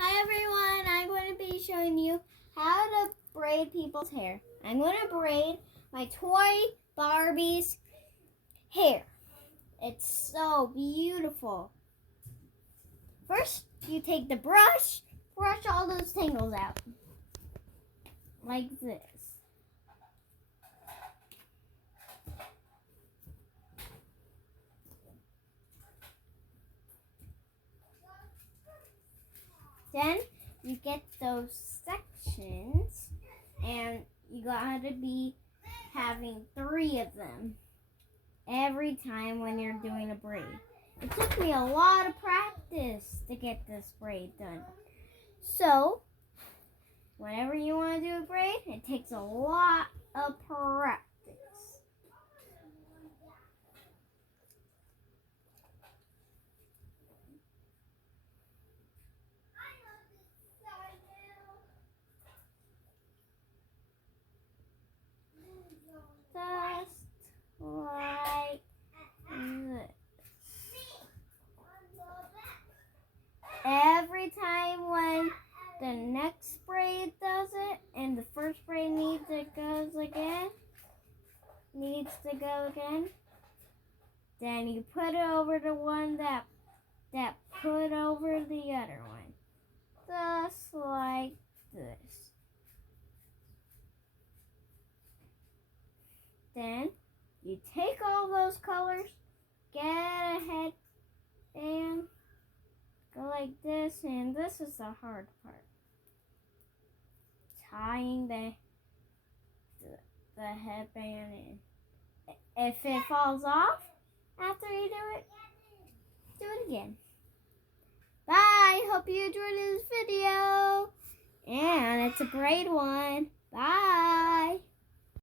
Hi everyone, I'm going to be showing you how to braid people's hair. I'm going to braid my toy Barbie's hair. It's so beautiful. First, you take the brush all those tangles out. Like this. Then you get those sections and you gotta be having 3 of them every time when you're doing a braid. It took me a lot of practice to get this braid done. So, whenever you want to do a braid, it takes a lot of practice. Just like this. Every time when the next braid does it and the first braid needs to go again, then you put it over the one that put over the other one. Just like this. Then you take all those colors, get ahead and go like this, and this is the hard part. Tying the headband in. If it falls off after you do it again. Bye! Hope you enjoyed this video. And it's a braid one. Bye!